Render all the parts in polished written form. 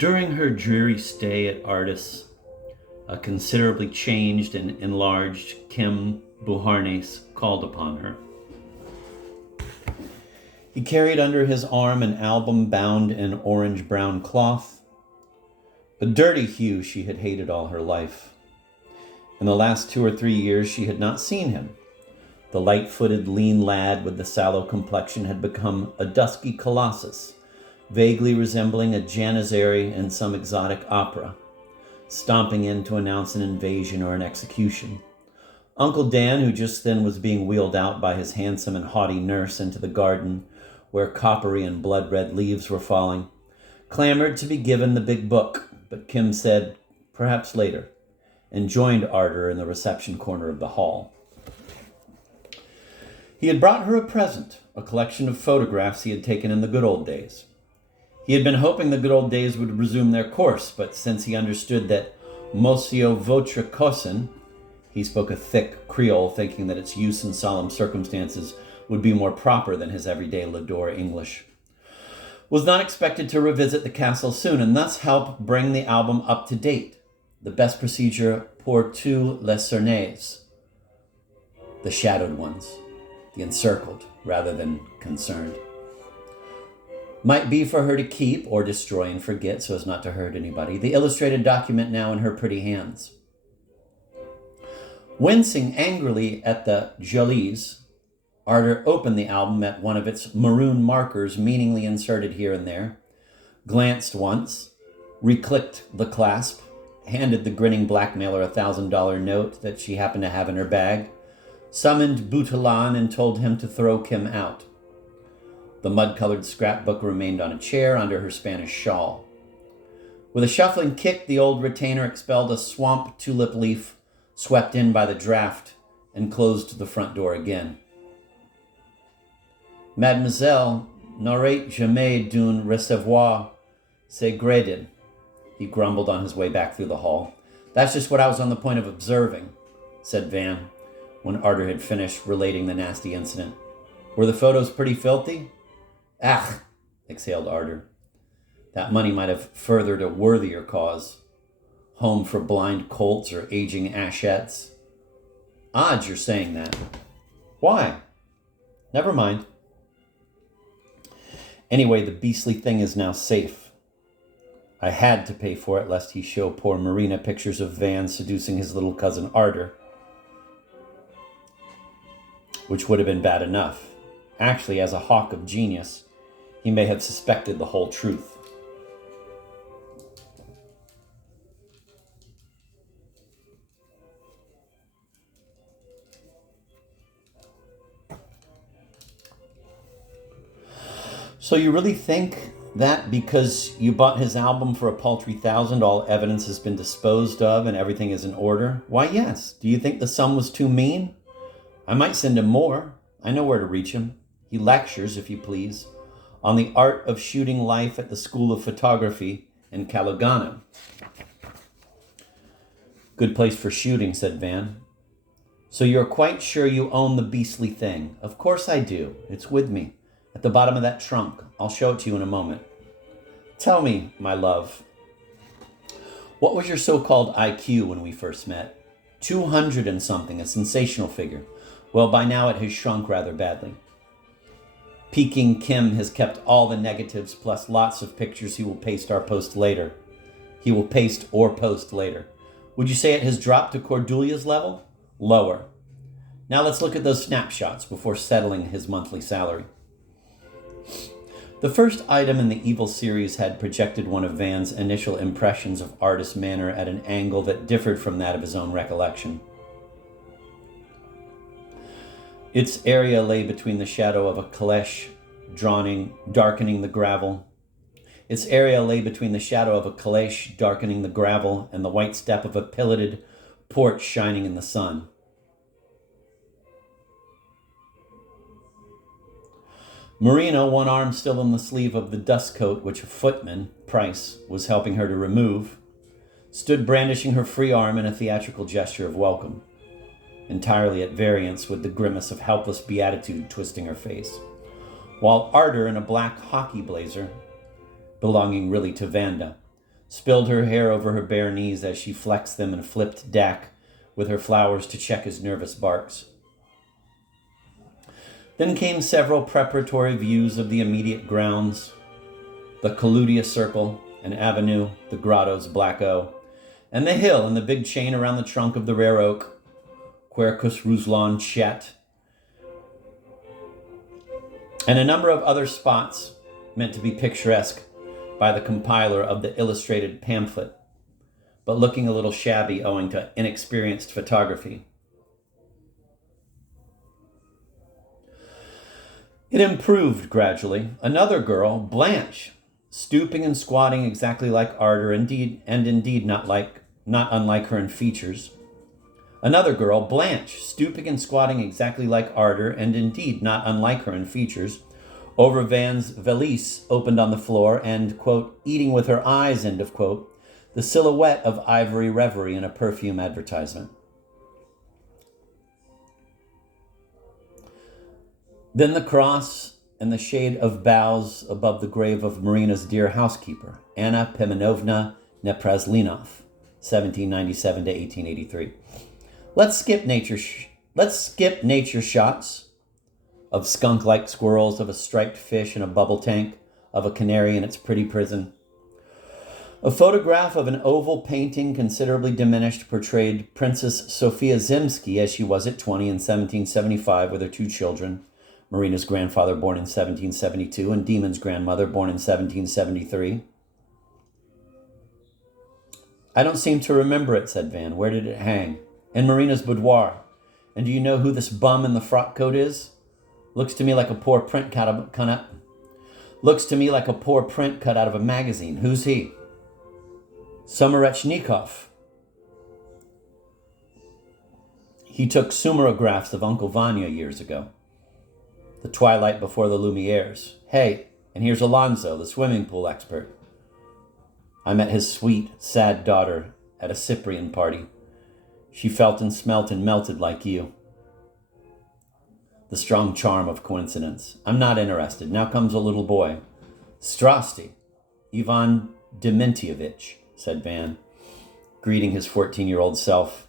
During her dreary stay at Artis, a considerably changed and enlarged Kim Beauharnais called upon her. He carried under his arm an album bound in orange-brown cloth, a dirty hue she had hated all her life. In the last 2 or 3 years, she had not seen him. The light-footed, lean lad with the sallow complexion had become a dusky colossus, vaguely resembling a Janizary in some exotic opera, stomping in to announce an invasion or an execution. Uncle Dan, who just then was being wheeled out by his handsome and haughty nurse into the garden, where coppery and blood-red leaves were falling, clamored to be given the big book, but Kim said, perhaps later, and joined Arter in the reception corner of the hall. He had brought her a present, a collection of photographs he had taken in the good old days. He had been hoping the good old days would resume their course, but since he understood that Monsieur votre cousin, he spoke a thick Creole, thinking that its use in solemn circumstances would be more proper than his everyday Lador English, was not expected to revisit the castle soon, and thus help bring the album up to date. The best procedure pour tous les cernés, the shadowed ones, the encircled rather than concerned, might be for her to keep or destroy and forget so as not to hurt anybody. The illustrated document now in her pretty hands. Wincing angrily at the jolies, Arter opened the album at one of its maroon markers meaningly inserted here and there, glanced once, reclicked the clasp, handed the grinning blackmailer a $1,000 note that she happened to have in her bag, summoned Boutelan and told him to throw Kim out. The mud-colored scrapbook remained on a chair under her Spanish shawl. With a shuffling kick, the old retainer expelled a swamp tulip leaf swept in by the draft and closed the front door again. Mademoiselle n'aurait jamais dû recevoir ce gredin, he grumbled on his way back through the hall. That's just what I was on the point of observing, said Van, when Arter had finished relating the nasty incident. Were the photos pretty filthy? Ach, exhaled Arter. That money might have furthered a worthier cause. Home for blind colts or aging ashettes. Odd you're saying that. Why? Never mind. Anyway, the beastly thing is now safe. I had to pay for it lest he show poor Marina pictures of Van seducing his little cousin Arter, which would have been bad enough. Actually, as a hawk of genius, he may have suspected the whole truth. So you really think that because you bought his album for a paltry 1,000, all evidence has been disposed of and everything is in order? Why, yes. Do you think the sum was too mean? I might send him more. I know where to reach him. He lectures, if you please, on the art of shooting life at the School of Photography in Calugano. Good place for shooting, said Van. So you're quite sure you own the beastly thing? Of course I do. It's with me, at the bottom of that trunk. I'll show it to you in a moment. Tell me, my love, what was your so-called IQ when we first met? 200 and something, a sensational figure. Well, by now it has shrunk rather badly. Peking Kim has kept all the negatives plus lots of pictures he will paste or post later. Would you say it has dropped to Cordelia's level? Lower. Now let's look at those snapshots before settling his monthly salary. The first item in the Evil series had projected one of Van's initial impressions of Artis Manor at an angle that differed from that of his own recollection. Its area lay between the shadow of a caleche darkening the gravel. Its area lay between the shadow of a caleche darkening the gravel and the white step of a pillated porch shining in the sun. Marina, one arm still in the sleeve of the dust coat which a footman, Price, was helping her to remove, stood brandishing her free arm in a theatrical gesture of welcome, entirely at variance with the grimace of helpless beatitude twisting her face, while Arter, in a black hockey blazer, belonging really to Vanda, spilled her hair over her bare knees as she flexed them and flipped Dak with her flowers to check his nervous barks. Then came several preparatory views of the immediate grounds, the Colludia Circle, an avenue, the grotto's black O, and the hill and the big chain around the trunk of the rare oak, Quercus Ruslan Chet, and a number of other spots meant to be picturesque by the compiler of the illustrated pamphlet, but looking a little shabby owing to inexperienced photography. It improved gradually. Another girl, Blanche, stooping and squatting exactly like Arder, indeed not unlike her in features. Another girl, Blanche, stooping and squatting exactly like Arder, and indeed not unlike her in features, over Van's valise opened on the floor and, quote, eating with her eyes, end of quote, the silhouette of ivory reverie in a perfume advertisement. Then the cross and the shade of boughs above the grave of Marina's dear housekeeper, Anna Pimenovna Nepraslinov, 1797 to 1883. Let's skip nature shots of skunk-like squirrels, of a striped fish in a bubble tank, of a canary in its pretty prison. A photograph of an oval painting considerably diminished portrayed Princess Sofia Zemsky as she was at 20 in 1775 with her two children, Marina's grandfather born in 1772 and Demon's grandmother born in 1773. I don't seem to remember it, said Van. Where did it hang? In Marina's boudoir. And do you know who this bum in the frock coat is? Looks to me like a poor print cut out of a magazine. Who's he? Sumarechnikov. He took sumerographs of Uncle Vanya years ago. The twilight before the Lumieres. Hey, and here's Alonzo, the swimming pool expert. I met his sweet, sad daughter at a Cyprian party. She felt and smelt and melted like you. The strong charm of coincidence. I'm not interested. Now comes a little boy. Strasty. Ivan Dementievich, said Van, greeting his 14-year-old self.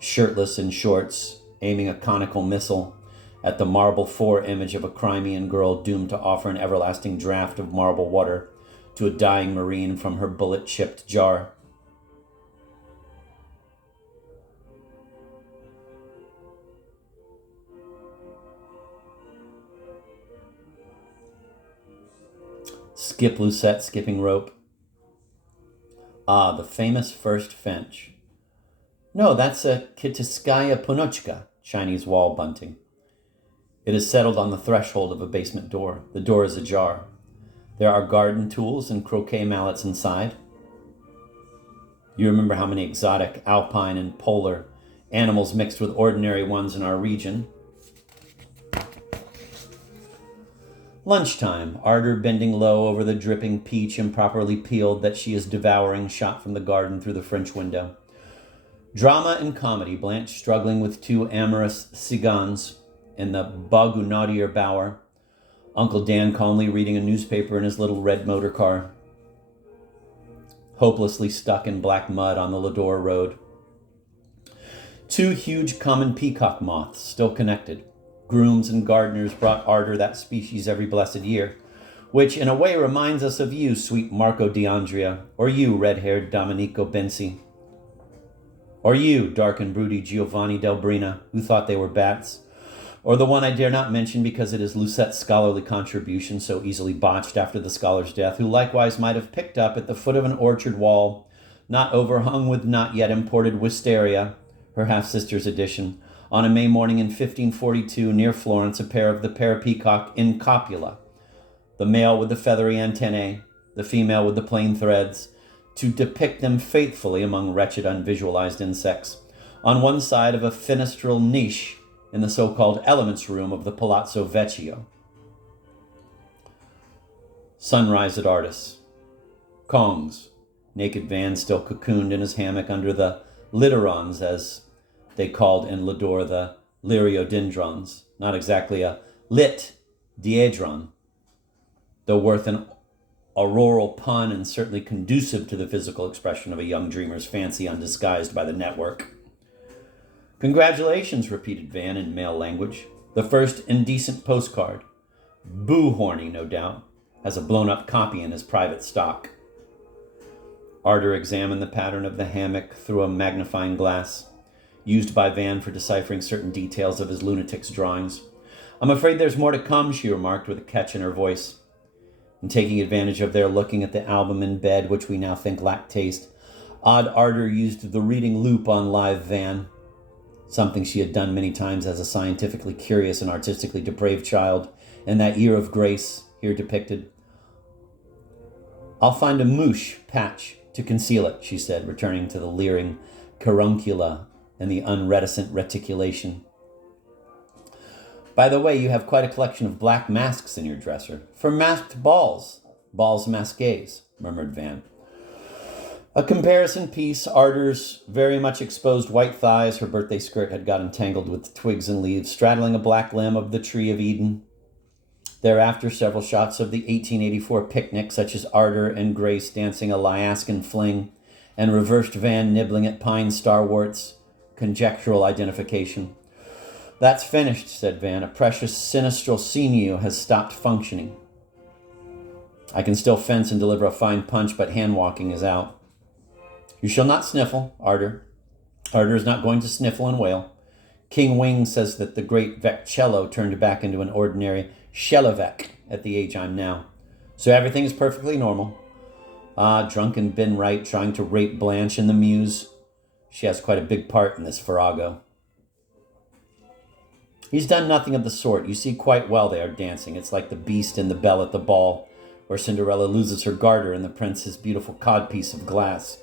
Shirtless in shorts, aiming a conical missile at the marble 4 image of a Crimean girl doomed to offer an everlasting draught of marble water to a dying Marine from her bullet-chipped jar. Skip Lucette skipping rope. Ah, the famous first finch. No, that's a Kitiskaya Punochka, Chinese wall bunting. It is settled on the threshold of a basement door. The door is ajar. There are garden tools and croquet mallets inside. You remember how many exotic, alpine, and polar animals mixed with ordinary ones in our region. Lunchtime, Arder bending low over the dripping peach improperly peeled that she is devouring, shot from the garden through the French window. Drama and comedy, Blanche struggling with 2 amorous cigans in the Bogunaudier Bower, Uncle Dan calmly reading a newspaper in his little red motor car, hopelessly stuck in black mud on the Lador Road. 2 huge common peacock moths still connected. Grooms and gardeners brought Arder that species every blessed year, which in a way reminds us of you, sweet Marco D'Andrea, or you, red-haired Domenico Bensi, or you, dark and broody Giovanni Delbrina, who thought they were bats, or the one I dare not mention because it is Lucette's scholarly contribution so easily botched after the scholar's death, who likewise might have picked up at the foot of an orchard wall, not overhung with not yet imported wisteria, her half-sister's edition, on a May morning in 1542 near Florence, a pair of the pair peacock in copula, the male with the feathery antennae, the female with the plain threads, to depict them faithfully among wretched unvisualized insects, on one side of a fenestral niche in the so-called elements room of the Palazzo Vecchio. Sunrise at Artis. Kongs. Naked Van still cocooned in his hammock under the liderons, as they called in Lador the liriodendrons. Not exactly a lit diedron, though worth an a rural pun and certainly conducive to the physical expression of a young dreamer's fancy undisguised by the network. Congratulations, repeated Van in male language. The first indecent postcard. Boo Horny, no doubt, has a blown-up copy in his private stock. Arter examined the pattern of the hammock through a magnifying glass, used by Van for deciphering certain details of his lunatic's drawings. I'm afraid there's more to come, she remarked with a catch in her voice. And taking advantage of their looking at the album in bed, which we now think lacked taste, Odd Arter used the reading loop on live Van, something she had done many times as a scientifically curious and artistically depraved child, in that year of grace here depicted. I'll find a moosh patch to conceal it, she said, returning to the leering caruncula and the unreticent reticulation. By the way, you have quite a collection of black masks in your dresser. For masked balls. Balls masqués, murmured Van. A comparison piece. Arter's very much exposed white thighs. Her birthday skirt had got entangled with twigs and leaves, straddling a black limb of the tree of Eden. Thereafter, several shots of the 1884 picnic, such as Arter and Grace dancing a Lyaskin fling, and reversed Van nibbling at pine starworts. Conjectural identification. That's finished, said Van. A precious sinistral sinew has stopped functioning. I can still fence and deliver a fine punch, but hand-walking is out. You shall not sniffle, Arter. Arter is not going to sniffle and wail. King Wing says that the great Veccello turned back into an ordinary Shelevec at the age I'm now. So everything is perfectly normal. Drunken Ben Wright trying to rape Blanche in the Muse. She has quite a big part in this farrago. He's done nothing of the sort. You see quite well they are dancing. It's like the Beast and the Belle at the ball, where Cinderella loses her garter and the prince his beautiful codpiece of glass.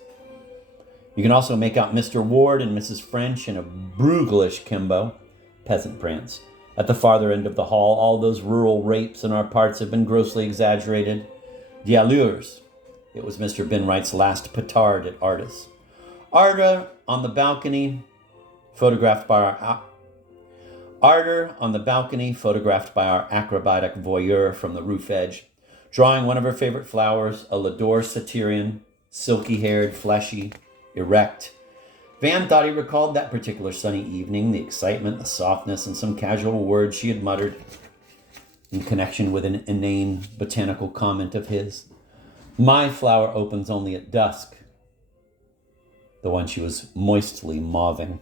You can also make out Mr. Ward and Mrs. French in a Bruegelish Kimbo, peasant prance. At the farther end of the hall, all those rural rapes in our parts have been grossly exaggerated. The allures. It was Mr. Ben Wright's last petard at Artis. Arter on the balcony, photographed by our acrobatic voyeur from the roof edge, drawing one of her favorite flowers, a Lador satyrion, silky-haired, fleshy, erect. Van thought he recalled that particular sunny evening, the excitement, the softness, and some casual words she had muttered in connection with an inane botanical comment of his. My flower opens only at dusk. The one she was moistly mauving.